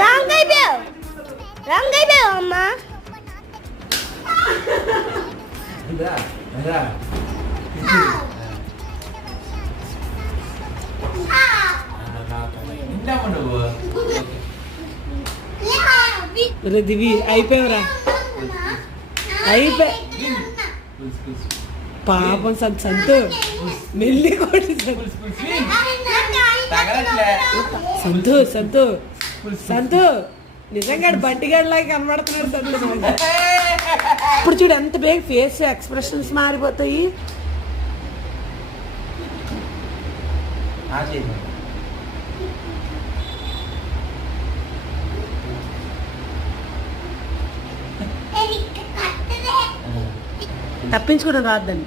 Wrong అయిపోయావు అమ్మా. దివి అయిపోయావురా, అయిపోయి పాపం సంతు మెల్లి కొట్టి సంతు సంతు సంతు నిజంగా బంటిగాడిలాగా కనబడుతున్నాడు సంతు. ఇప్పుడు చూడు ఎంత బేగ ఫేస్ ఎక్స్ప్రెషన్స్ మారిపోతాయి. తప్పించుకోవడం రాద్దండి.